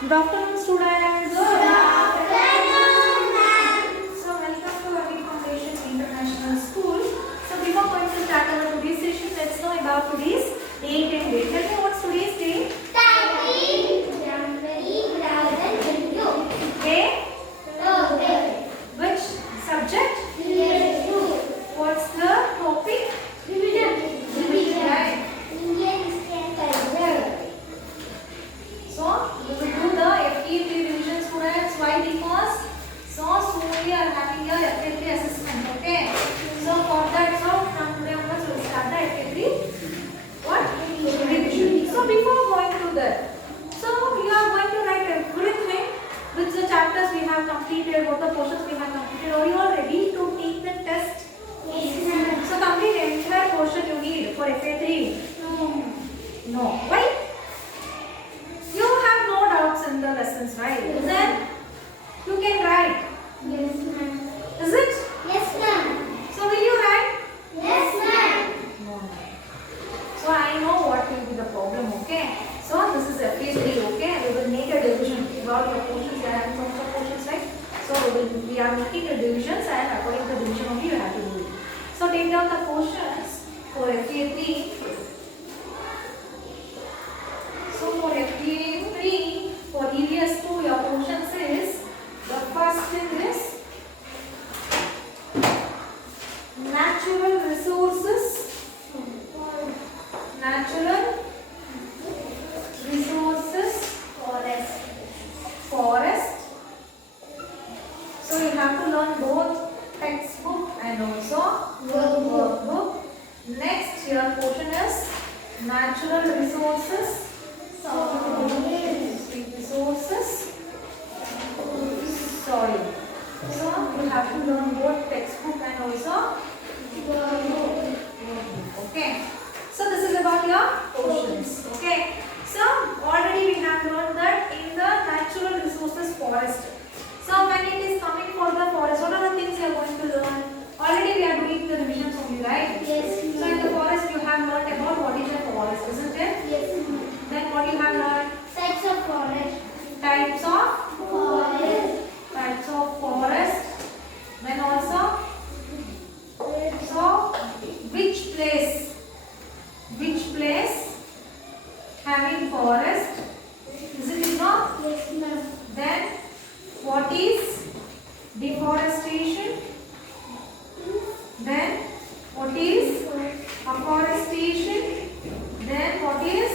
Good afternoon, students. Good afternoon, ma'am. So, welcome to Ravi Foundation International School. So, before going to start our today's session, let's know about today's date and date. Tell me what's today's date? 13 January 2022. Okay. Thursday. Which subject? Year 2. What's the topic? Division. Right. Indian history and culture. So, we will do the FT3 revision, students. Why? Because soon we are having your FT3 assessment. Okay. So, for that, from today onwards, we will start the FT3 what? Revision. So, before going to that, so we are going to write everything which the chapters we have completed, what the portions we have completed. Are you all ready to take the test? Yes, ma'am. So, complete the entire portion you need for FA3. No. Why? You have no doubts in the lessons, right? Yes. Then you can write. Yes, ma'am. Is it? Yes, ma'am. So will you write? Yes, ma'am. No. So I know what will be the problem, okay? So this is FA3, okay? We will make a division about your portions. You are having some portions, right? So we are making a divisions and according to the division only you have to do it. So take down the portions for FA3. So for FA3, for EVS 2, your portions is, the first thing is natural resources. Natural resources, forest. So you have to learn both textbook and also workbook. Next, your portion is natural resources. Resources, soil. So you have to learn both textbook and also workbook. Okay. So this is about your portions. Okay. So already we have learned that in the natural resources forest. So when it is coming for the forest, what are the things you are going to learn? Already we are doing the revisions only, right? Yes, So in the forest you have learned about what is a forest, isn't it? yes, ma'am. Then what you have learned? Types of forest. Types of Forest. types of forest. Then also, so which place having forest? Is it not? Yes, ma'am. Then what is deforestation? Then what is afforestation? Then what is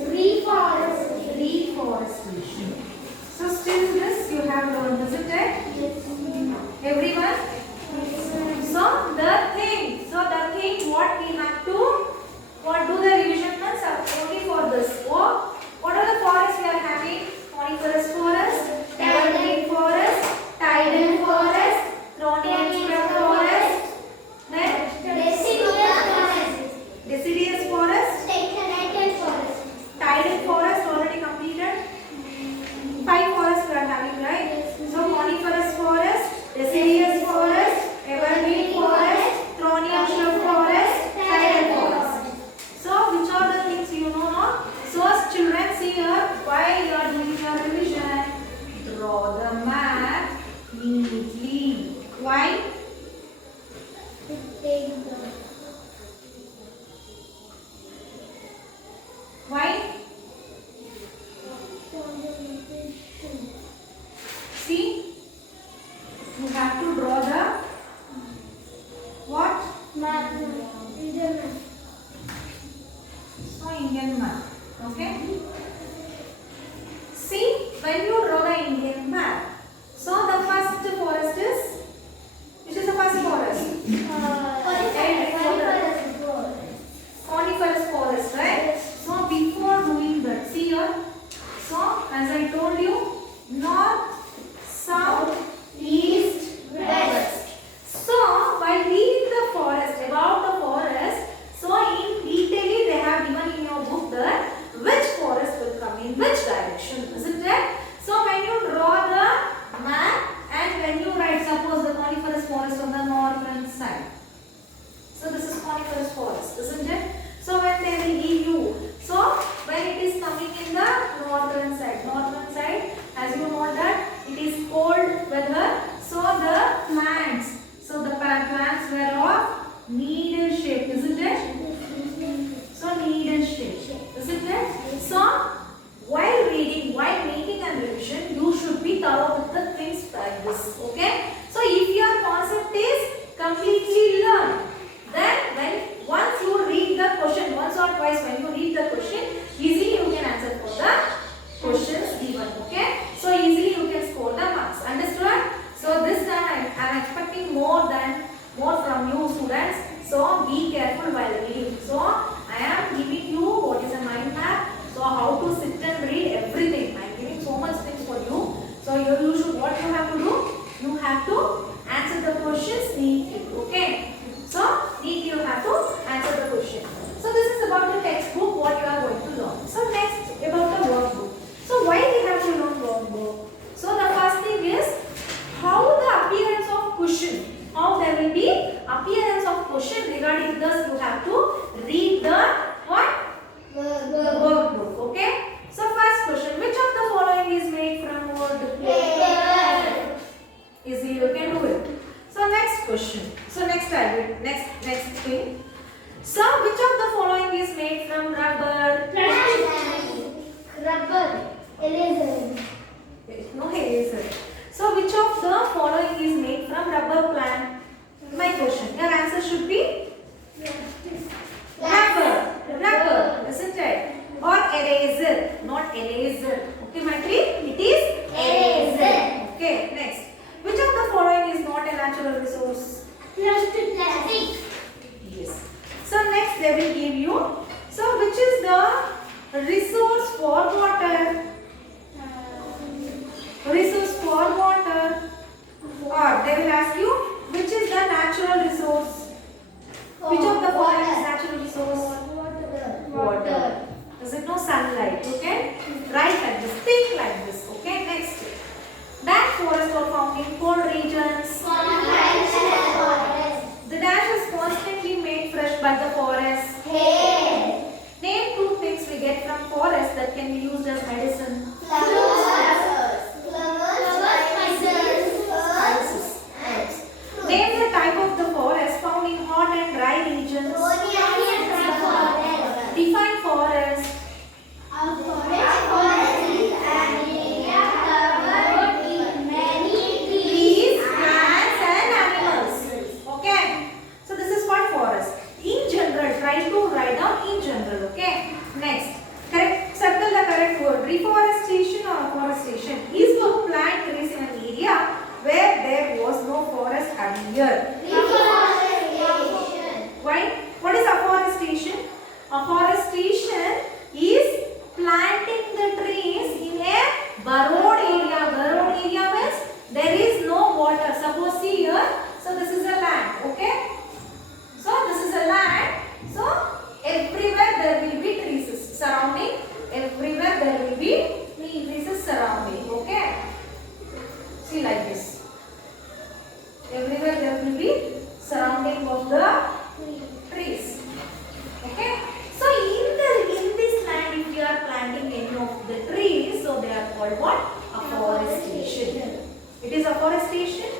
Reforestation. reforestation? So still this you have learned, isn't it? Yes, ma'am. Everyone? So the thing what we have to do the revision means only for this. Oh, what are the forests we are having? Coniferous forest, evergreen forest, tidal forest, thorny and scrub forest, then Deciduous forest. deciduous forest, Stagnated forest. tidal forest already completed. 5 forests we are having, right? So coniferous forest, deciduous forest, evergreen forest, thorny and shrub forest, tidal forest. So which are the things you know now? So as children see here, while you are doing your revision, draw the map neatly. Why? Why? See, you have to draw the what? So Indian map. Okay. See, when you draw the Indian map, so the first forest is, which is the first forest? Coniferous forest, right? So before doing that, see here. So as I told you, north, south, east, west. So while reading the forest, about the forest, so in detail they have given in your book that which forest will come in which direction, isn't it? So when you draw the map and when you write, suppose while making a revision, you should be thorough with the things like this. Okay. So if your concept is completely learned, then when once you read the question, once or twice when you read the question, easily you can answer for the questions given. Okay. So easily you can score the marks. Understood? So this time I am expecting more from you students. So be careful while reading. So I am giving you what is a mind map. So how to sit and read everything. I am giving so much things for you. So you should, what you have to do? You have to answer the questions neatly. Okay. So neatly you have to answer the question. So this is about the textbook what you are going to learn. So next about the workbook. So why we have to learn workbook? So the first thing is how the appearance of question. How there will be appearance of question regarding this you have to read the what? Workbook. Okay. So first question, which of the following is made from wood? Paper. Easy, you can do it. So next question. So next thing. So which of the following is made from rubber? Rubber. Eraser. No eraser. So which of the following is made from rubber plant? My question. Your answer should be rubber. Rubber, isn't it? Or eraser, not eraser. Okay, Maitri? It is eraser. Okay, next. Which of the following is not a natural resource? Plastic. Yes. So next they will give you. So which is the resource for water? Resource for water. Or they will ask you which is the natural resource? Which of the following is natural resource? Water. Is it no sunlight? Okay. Write like this. Think like this. Okay. Next. That forests are found in cold regions. The dash is constantly made fresh by the forest. Name two things we get from forest that can be used as medicine. Spices. Name the type of the forest found in hot and dry regions. Define forest. Trees, plants and animals. Okay. So this is what forest. In general, try to write down in general. Okay. Next. Correct. Circle the correct word. Reforestation or afforestation is to plant trees in an area where there was no forest earlier. Why? What is afforestation? Afforestation is planting the trees in a burrowed area. Burrowed area means there is no water. Suppose see here. So this is a land. Okay. So this is a land. So everywhere there will be trees surrounding. Everywhere there will be trees surrounding. Okay. See like this. Everywhere there will be surrounding of the trees. Okay. So in this land, if you are planting any of the trees, so they are called what? Afforestation. It is afforestation.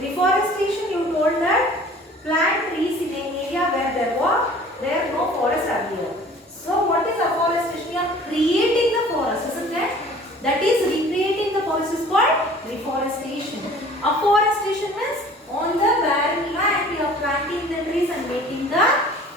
Reforestation, you told that plant trees in an area where there no forest earlier. So what is afforestation? You are creating the forest, isn't it? That is recreating the forest is called reforestation. Afforestation means on the barren land you are planting the trees and making the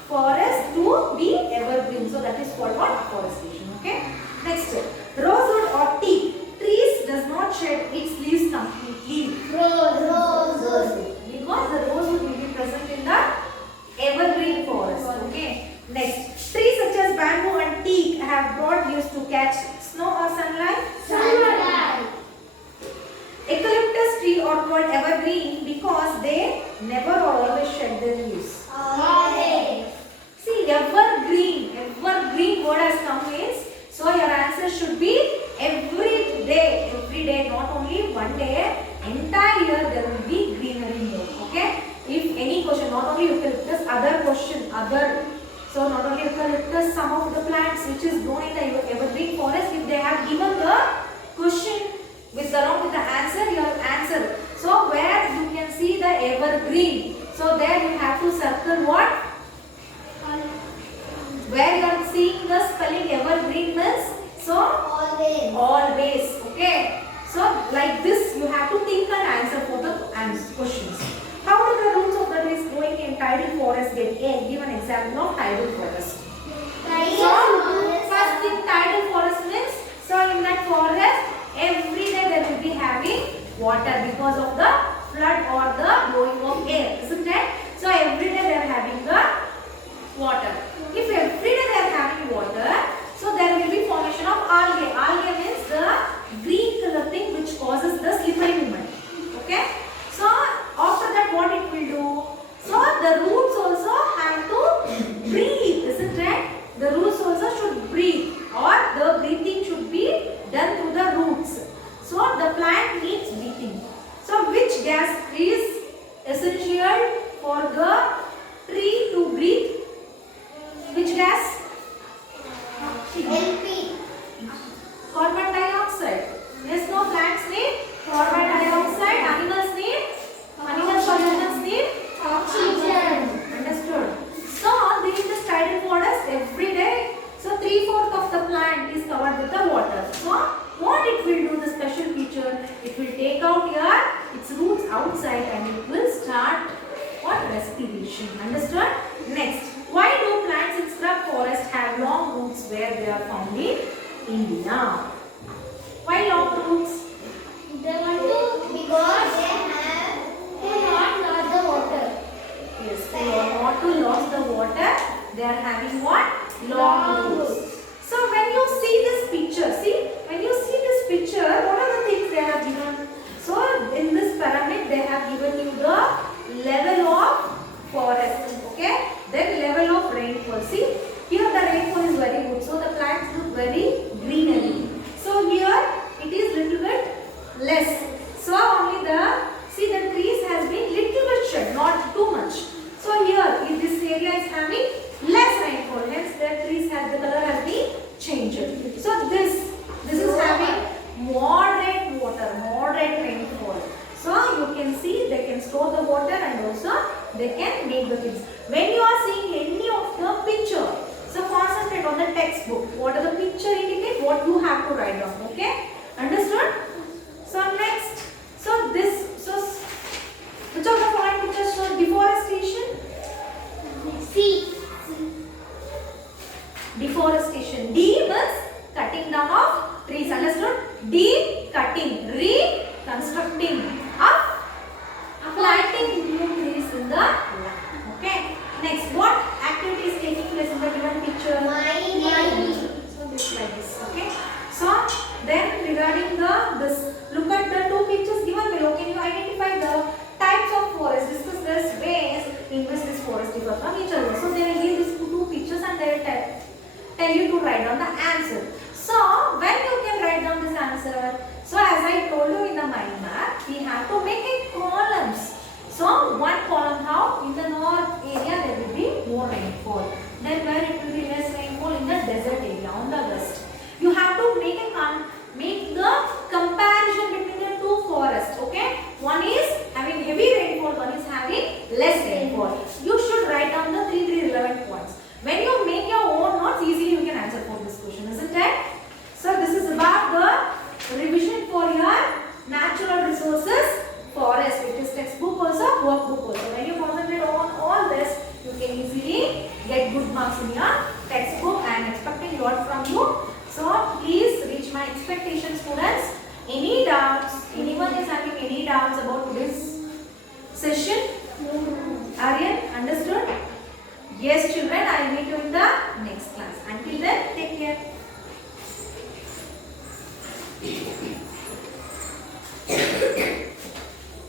forest to be evergreen. So that is called what? Afforestation. Okay. Next, rosewood or teak. Trees does not shed its leaves completely. Rosewood. Because the rosewood will be present in the evergreen forest. Okay. Next, trees such as bamboo and teak have broad leaves to catch snow or sunlight. Eucalyptus tree are called evergreen because they never or always shed their leaves. See, evergreen word has come means, so your answer should be every day, not only one day, entire year there will be greenery more. Okay. If any question, not only eucalyptus, other question, so not only eucalyptus, some of the plants which is grown in the evergreen forest, if they have given the question along with the answer, your answer. So where you can see the evergreen, so there you have to circle what? where you are seeing the spelling evergreen means so Always. always. Okay. So like this you have to think and answer for the questions. How do the roots of the trees growing in tidal forest get air? Give an example of tidal forest. So first thing, tidal forest means so in that forest every day they will be having water because of the flood or the blowing of air, isn't it? So every day they are having the water. If every day they are having water, so there will be formation of algae. Algae means the green color thing which causes the slippery movement. Okay. So after that what it will do? So the roots also have to breathe, isn't it? The roots also should breathe or the breathing should be done through the roots. So the plant needs breathing. So which gas is essential for the tree to breathe? Which gas? LP. Carbon dioxide. Yes, no, plants need carbon dioxide. Animals need? Animals or humans need? Oxygen. Understood. So, in this tidal forest every day, so 3/4 of the plant is covered with the water. So, what it will do, the special feature, it will take out its roots outside and it will start what? Respiration. Understood? Next, why do plants in scrub forest have long roots where they are found in India? Why long roots? They want to because they have to not lose the water. Yes, they want to lose the water. They are having what? Long roots. So when you see this picture, what are the things they have given? So in this pyramid, they have given you the level of forest. Okay. Then level of rainfall. See, here the rainfall is very good. So the plants look very greenery. So here it is little bit less. So only the trees has been little bit shed, not too much. So here if this area is having less rainfall, hence the trees the color has been changed. So this is having moderate water, moderate rainfall. So you can see they can store the water and also they can make the things. When you are seeing any of the picture, so concentrate on the textbook. What are the picture indicate? What you have to write down. Okay? Understood? So next, which of the following pictures show deforestation? C. Deforestation. D means cutting down of trees. Understood? D cutting, reconstructing, up planting new trees in the land. Okay. Next, what activity is taking place in the given picture? Mining. So this like this. Okay. So then regarding this, look at the two pictures given below. Can you identify the types of forest? Discuss this ways in which this forest differs from each other. So they will give these two pictures and they will tell you to write down the answer. So when you can write down this answer? So as I told you in the mind map, we have to make it columns. So one column how? In the north area there will be more rainfall. Then where it will be less rainfall? In the desert area on the west. You have to make the comparison between the two forests. Okay, one is having heavy rainfall, one is having less rainfall. You should write down the three relevant points. When you make your own notes, easily you can answer for this question, isn't it? So this is about the revision for your natural resources forest. It is textbook also, workbook also. When you concentrate on all this, you can easily get good marks in your textbook. I am expecting a lot from you. So please reach my expectations, students. Any doubts? Anyone is having any doubts about today's session? Aryan, understood? Yes, children. I will meet you in the next class. Until then, take care.